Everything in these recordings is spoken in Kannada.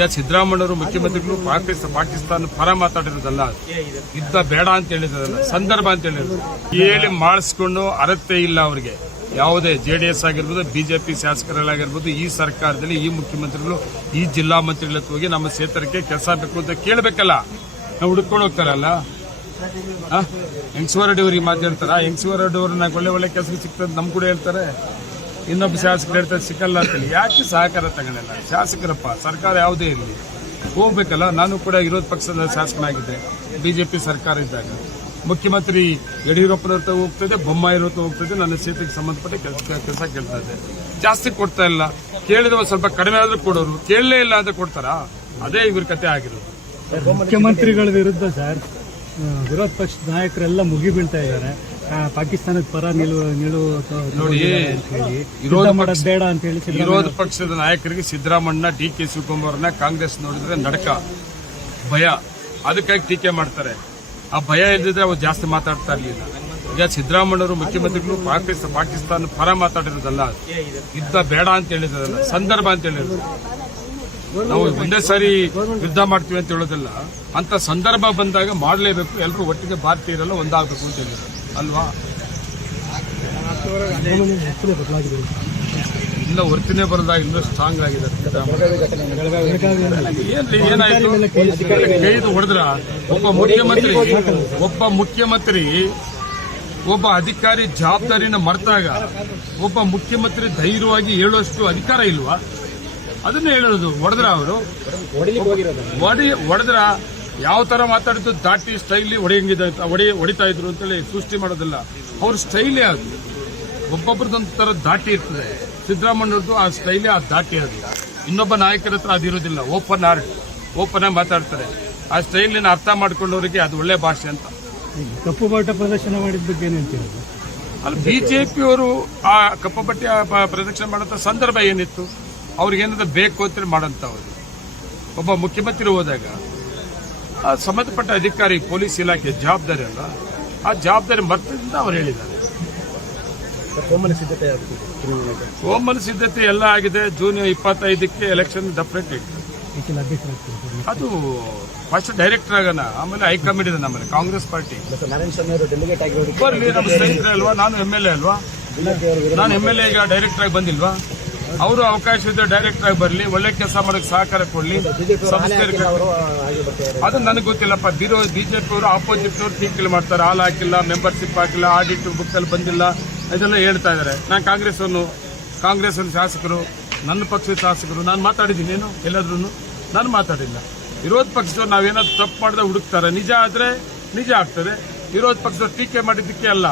ಈಗ ಸಿದ್ದರಾಮಯ್ಯವರು ಮುಖ್ಯಮಂತ್ರಿಗಳು ಪಾಕಿಸ್ತಾನ ಪಾಕಿಸ್ತಾನ ಪರ ಮಾತಾಡಿರೋದಲ್ಲ, ಯುದ್ಧ ಬೇಡ ಅಂತ ಹೇಳಿದ್ರಲ್ಲ ಸಂದರ್ಭ ಅಂತ ಹೇಳಿದ್ರು. ಹೇಳಿ ಮಾಡಿಸ್ಕೊಂಡು ಅರ್ಹತೆ ಇಲ್ಲ ಅವರಿಗೆ. ಯಾವುದೇ ಜೆ ಡಿ ಎಸ್ ಆಗಿರ್ಬೋದು ಬಿಜೆಪಿ ಶಾಸಕರಲ್ಲಾಗಿರ್ಬೋದು, ಈ ಸರ್ಕಾರದಲ್ಲಿ ಈ ಮುಖ್ಯಮಂತ್ರಿಗಳು, ಈ ಜಿಲ್ಲಾ ಮಂತ್ರಿಗಳ ಹೋಗಿ ನಮ್ಮ ಕ್ಷೇತ್ರಕ್ಕೆ ಕೆಲಸ ಬೇಕು ಅಂತ ಕೇಳಬೇಕಲ್ಲ. ನಾವು ಹುಡ್ಕೊಂಡು ಹೋಗ್ತಾರಲ್ಲ? ಹೆಂಗ್ಸ್ವರಡಿಯವ್ರಿಗೆ ಮಾತಾಡ್ತಾರ? ಹೆಂಗ್ಸ್ವರಡಿಯವ್ರನ್ನ ಒಳ್ಳೆ ಒಳ್ಳೆ ಕೆಲಸ ಸಿಗ್ತದೆ ನಮ್ ಕೂಡ ಹೇಳ್ತಾರೆ. ಇನ್ನೊಬ್ಬ ಶಾಸಕರು ಹೇಳ್ತಾರೆ ಸಿಕ್ಕಲ್ಲ ಅಂತೇಳಿ ಯಾಕೆ ಸಹಕಾರ ತಗೊಂಡಿಲ್ಲ ಶಾಸಕರಪ್ಪ, ಸರ್ಕಾರ ಯಾವುದೇ ಇರಲಿ. ಹೋಗ್ಬೇಕಲ್ಲ? ನಾನು ಕೂಡ ವಿರೋಧ ಪಕ್ಷದ ಶಾಸಕನಾಗಿದ್ದೆ. ಬಿಜೆಪಿ ಸರ್ಕಾರ ಇದ್ದಾಗ. ಮುಖ್ಯಮಂತ್ರಿ ಯಡಿಯೂರಪ್ಪನವ್ರ ಹೋಗ್ತದೆ ಬೊಮ್ಮಾಯಿರ ಹೋಗ್ತದೆ ನನ್ನ ಕ್ಷೇತ್ರಕ್ಕೆ ಸಂಬಂಧಪಟ್ಟ ಕೆಲಸ ಕೆಲಸ ಕೇಳ್ತಾ ಇದೆ ಜಾಸ್ತಿ ಕೊಡ್ತಾ ಇಲ್ಲ. ಕೇಳಿದ್ರೆ ಸ್ವಲ್ಪ ಕಡಿಮೆ ಆದ್ರೂ ಕೊಡೋರು. ಕೇಳಲೇ ಇಲ್ಲ ಅಂತ ಕೊಡ್ತಾರಾ? ಅದೇ ಇವ್ರ ಕತೆ ಆಗಿರೋದು. ಮುಖ್ಯಮಂತ್ರಿಗಳ ವಿರುದ್ಧ ಸರ್ ವಿರೋಧ ಪಕ್ಷದ ನಾಯಕರೆಲ್ಲ ಮುಗಿಬೀಳ್ತಾ ಇದ್ದಾರೆ. ಪಾಕಿಸ್ತಾನದ ಪರ ನಿಲುವು ನಿಲುವು ನೋಡಿ, ವಿರೋಧ ಮಾಡೋದು ಬೇಡ ಅಂತ ಹೇಳಿ ವಿರೋಧ ಪಕ್ಷದ ನಾಯಕರಿಗೆ ಸಿದ್ದರಾಮಣ್ಣ ಡಿ ಕೆ ಶಿವಕುಮಾರ್ನ ಕಾಂಗ್ರೆಸ್ ನೋಡಿದ್ರೆ ನಡಕ ಭಯ. ಅದಕ್ಕಾಗಿ ಟೀಕೆ ಮಾಡ್ತಾರೆ. ಆ ಭಯ ಇಲ್ಲದಿದ್ರೆ ಅವ್ರು ಜಾಸ್ತಿ ಮಾತಾಡ್ತಾ ಇರಲಿಲ್ಲ. ಈಗ ಸಿದ್ದರಾಮಯ್ಯವರು ಮುಖ್ಯಮಂತ್ರಿಗಳು ಪಾಕಿಸ್ತಾನ ಪಾಕಿಸ್ತಾನ ಪರ ಮಾತಾಡಿರೋದಲ್ಲ. ಯುದ್ಧ ಬೇಡ ಅಂತ ಹೇಳಿದ್ರಲ್ಲ ಸಂದರ್ಭ ಅಂತ ಹೇಳಿದ್ರು. ನಾವು ಒಂದೇ ಸಾರಿ ಯುದ್ಧ ಮಾಡ್ತೀವಿ ಅಂತ ಹೇಳೋದಿಲ್ಲ. ಅಂತ ಸಂದರ್ಭ ಬಂದಾಗ ಮಾಡಲೇಬೇಕು ಎಲ್ಲರೂ ಒಟ್ಟಿಗೆ ಭಾರತೀಯರೆಲ್ಲ ಒಂದಾಗಬೇಕು ಅಂತ ಹೇಳಿದ್ರು. ಅಲ್ವಾ? ಇಲ್ಲ ಹೊರ್ತಿನೇ ಬರದಾಗ ಇನ್ನೂ ಸ್ಟ್ರಾಂಗ್ ಆಗಿದೆ. ಏನಾಯ್ತು? ಕೈದು ಹೊಡೆದ್ರ? ಒಬ್ಬ ಮುಖ್ಯಮಂತ್ರಿ ಒಬ್ಬ ಮುಖ್ಯಮಂತ್ರಿ ಒಬ್ಬ ಅಧಿಕಾರಿ ಜವಾಬ್ದಾರಿನ ಮರೆತಾಗ ಒಬ್ಬ ಮುಖ್ಯಮಂತ್ರಿ ಧೈರ್ಯವಾಗಿ ಹೇಳುವಷ್ಟು ಅಧಿಕಾರ ಇಲ್ವಾ? ಅದನ್ನ ಹೇಳೋದು. ಹೊಡೆದ್ರ ಅವರು? ಹೊಡಿ ಹೊಡೆದ್ರ? ಯಾವ ತರ ಮಾತಾಡಿದ್ದು ದಾಟಿ ಸ್ಟೈಲಿ ಹೊಡೆಯಂಗಿದ ಹೊಡಿ ಹೊಡಿತಾ ಇದ್ರು ಅಂತೇಳಿ ಸೃಷ್ಟಿ ಮಾಡೋದಿಲ್ಲ. ಅವ್ರ ಸ್ಟೈಲೇ ಅದು. ಒಬ್ಬೊಬ್ರದೊಂದು ತರ ದಾಟಿ ಇರ್ತದೆ. ಸಿದ್ದರಾಮಯ್ಯವ್ರದ್ದು ಆ ಸ್ಟೈಲೇ ಆ ದಾಟಿ ಅದು. ಇನ್ನೊಬ್ಬ ನಾಯಕರ ಹತ್ರ ಅದಿರೋದಿಲ್ಲ ಓಪನ್ ಆರ್ಟ್. ಓಪನ್ ಆಗಿ ಮಾತಾಡ್ತಾರೆ. ಆ ಸ್ಟೈಲಿನ ಅರ್ಥ ಮಾಡ್ಕೊಂಡವರಿಗೆ ಅದು ಒಳ್ಳೆ ಭಾಷೆ ಅಂತ. ಕಪ್ಪು ಬಾಟ ಪ್ರದರ್ಶನ ಮಾಡಿದ ಬಗ್ಗೆ ಅಲ್ಲಿ ಬಿ ಜೆ ಪಿಯವರು ಆ ಕಪ್ಪು ಬಟ್ಟೆ ಪ್ರದರ್ಶನ ಮಾಡೋಂಥ ಸಂದರ್ಭ ಏನಿತ್ತು? ಏನಾದ್ರೂ ಬೇಕು ಅಂತ ಮಾಡೋಂಥವ್ರು ಒಬ್ಬ ಮುಖ್ಯಮಂತ್ರಿ ಹೋದಾಗ ಸಂಬಂಧಪಟ್ಟ ಅಧಿಕಾರಿ ಪೊಲೀಸ್ ಇಲಾಖೆ ಜವಾಬ್ದಾರಿ ಅಲ್ಲ ಆ ಜವಾಬ್ದಾರಿ ಮರ್ತದಿಂದ ಅವ್ರು ಹೇಳಿದ್ದಾರೆ. ಹೋಮನ ಸಿದ್ಧತೆ ಎಲ್ಲ ಆಗಿದೆ. ಜೂನ್ ಇಪ್ಪತ್ತೈದಕ್ಕೆ ಎಲೆಕ್ಷನ್ ಡೆಫಿನೆಟ್ ಅದು ಫಸ್ಟ್ ಡೈರೆಕ್ಟರ್ ಆಗೋಣ ಆಮೇಲೆ ಹೈಕಮಾಂಡ್ ಇದೆ ನಮ್ಮಲ್ಲಿ ಕಾಂಗ್ರೆಸ್ ಪಾರ್ಟಿ. ಬರ್ಲಿ ನಮ್ಮ ಸ್ನೇಹಿತರೆ ಅಲ್ವಾ? ನಾನು ಎಂ ಎಲ್ ಎ ಅಲ್ವಾ? ನಾನು ಎಂ ಎಲ್ ಎ ಈಗ ಡೈರೆಕ್ಟರ್ ಆಗಿ ಬಂದಿಲ್ವಾ? ಅವರು ಅವಕಾಶ ಇದ್ದರೆ ಡೈರೆಕ್ಟರ್ ಆಗಿ ಬರಲಿ ಒಳ್ಳೆ ಕೆಲಸ ಮಾಡೋಕೆ ಸಹಕಾರ ಕೊಡಲಿ ಅದು ನನಗೆ ಗೊತ್ತಿಲ್ಲಪ್ಪ. ಬಿರೋ ಬಿಜೆಪಿ ಅವರು ಆಪೋಸಿಟ್ ಅವರು ಟೀಕಲ್ ಮಾಡ್ತಾರೆ ಹಾಲ್ ಹಾಕಿಲ್ಲ ಮೆಂಬರ್ಶಿಪ್ ಹಾಕಿಲ್ಲ ಆಡಿಟ್ ಬುಕ್ ಅಲ್ಲಿ ಬಂದಿಲ್ಲ ಇದೆಲ್ಲ ಹೇಳ್ತಾ ಇದ್ದಾರೆ ನಾನು ಕಾಂಗ್ರೆಸ್ ಅನ್ನು ಕಾಂಗ್ರೆಸ್ ಶಾಸಕರು ನನ್ನ ಪಕ್ಷದ ಶಾಸಕರು ನಾನು ಮಾತಾಡಿದ್ದೀನಿ ಏನು? ಎಲ್ಲಾದ್ರೂ ನಾನು ಮಾತಾಡಿಲ್ಲ. ವಿರೋಧ ಪಕ್ಷದವ್ರು ನಾವೇನಾದ್ರು ತಪ್ಪು ಮಾಡಿದ್ರೆ ಹುಡುಕ್ತಾರೆ. ನಿಜ ಆದ್ರೆ ನಿಜ ಆಗ್ತದೆ. ವಿರೋಧ ಪಕ್ಷದವ್ರು ಟೀಕೆ ಮಾಡಿದ್ದಕ್ಕೆ ಅಲ್ಲ.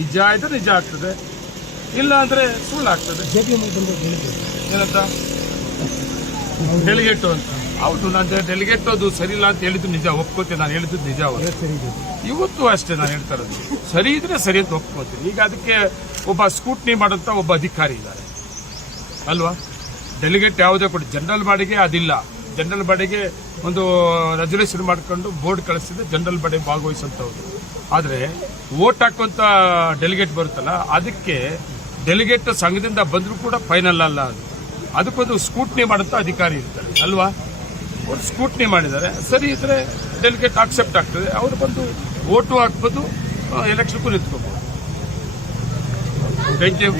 ನಿಜ ಆಯ್ತು ನಿಜ ಆಗ್ತದೆ. ಇಲ್ಲ ಅಂದ್ರೆ ಸುಳ್ಳಾಗ್ತದೆ ಏನಂತ? ಡೆಲಿಗೇಟು ಅಂತ. ಹೌದು ನಾನು ಡೆಲಿಗೇಟ್ ಅದು ಸರಿ ಇಲ್ಲ ಅಂತ ಹೇಳಿದ್ದು ನಿಜ ಒಪ್ಕೋತೀನಿ ನಾನು ಹೇಳಿದ್ದು ನಿಜ ಇವತ್ತು ಅಷ್ಟೇ ನಾನು ಹೇಳ್ತಾ ಇರೋದು. ಸರಿ ಇದ್ರೆ ಸರಿ ಅಂತ ಒಪ್ಕೋತೀನಿ. ಈಗ ಅದಕ್ಕೆ ಒಬ್ಬ ಸ್ಕೂಟ್ನಿ ಮಾಡೋಂಥ ಒಬ್ಬ ಅಧಿಕಾರಿ ಇದ್ದಾರೆ. ಅಲ್ವಾ? ಡೆಲಿಗೇಟ್ ಯಾವುದೇ ಕೊಡಿ ಜನರಲ್ ಬಾಡಿಗೆ ಅದಿಲ್ಲ. ಜನರಲ್ ಬಾಡಿಗೆ ಒಂದು ರೆಸಲ್ಯೂಷನ್ ಮಾಡ್ಕೊಂಡು ಬೋರ್ಡ್ ಕಳಿಸಿದ್ರೆ ಜನರಲ್ ಬಾಡಿ ಭಾಗವಹಿಸುವಂಥವ್ರು ಆದರೆ ವೋಟ್ ಹಾಕುವಂತ ಡೆಲಿಗೇಟ್ ಬರುತ್ತಲ್ಲ ಅದಕ್ಕೆ ಡೆಲಿಗೇಟ್ ಸಂಘದಿಂದ ಬಂದರೂ ಕೂಡ ಫೈನಲ್ ಅಲ್ಲ ಅದು. ಅದಕ್ಕೊಂದು ಸ್ಕೂಟ್ನಿ ಮಾಡುತ್ತಾ ಅಧಿಕಾರಿ ಇರ್ತಾರೆ, ಅಲ್ವಾ? ಅವ್ರು ಸ್ಕೂಟ್ನಿ ಮಾಡಿದ್ದಾರೆ. ಸರಿ ಇದ್ರೆ ಡೆಲಿಗೇಟ್ ಆಕ್ಸೆಪ್ಟ್ ಆಗ್ತದೆ. ಅವರು ಬಂದು ವೋಟು ಹಾಕ್ಬೋದು ಎಲೆಕ್ಷನ್ಗೂ ನಿಂತ್ಕೋಬಹುದು ಥ್ಯಾಂಕ್ ಯು